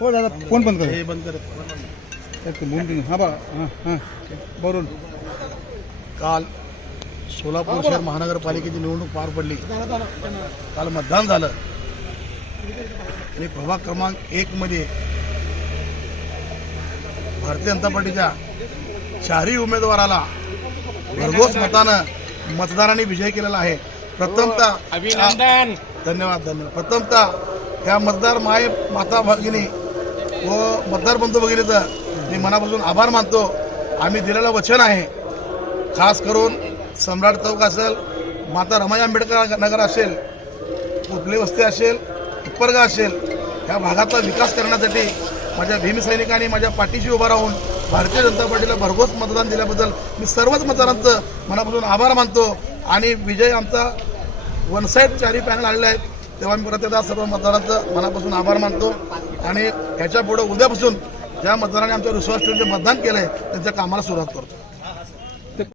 हो दादा फोन बंद कर. हे बंद कर. हा बा हां बरोबर. काल सोलापूर शहर महानगरपालिकेची निवडणूक पार पडली. काल मतदान झालं आणि प्रभाग क्रमांक 1 मध्ये भारतीय जनता पार्टीच्या 4ही उमेदवाराला भरघोस मतानं मतदारांनी विजय केलेला आहे. प्रथमतः अभिनंदन. धन्यवाद. प्रथमतः ह्या मतदार माता भगिनी व मतदार बंधू भगिनीचं मी मनापासून आभार मानतो. आम्ही दिलेलं वचन आहे, खास करून सम्राट चौक असेल, माता रमाई आंबेडकर नगर असेल, पुतली वस्ती असेल, उपरगा असेल, ह्या भागाचा विकास करण्यासाठी माझ्या भीमसैनिकांनी माझ्या पाठीशी उभा राहून भारतीय जनता पार्टीला भरघोस मतदान दिल्याबद्दल मी सर्वच मतदारांचं मनापासून आभार मानतो. आणि विजय आमचा वन साईड 4ही पॅनल आलेले आहेत, तेव्हा मी परत एकदा सर्व मतदारांचं मनापासून आभार मानतो. आणि ह्याच्या पुढे उद्यापासून ज्या मतदारांनी आमच्यावर विश्वास ठेवून जे मतदान केलंय त्यांच्या कामाला सुरुवात करतो.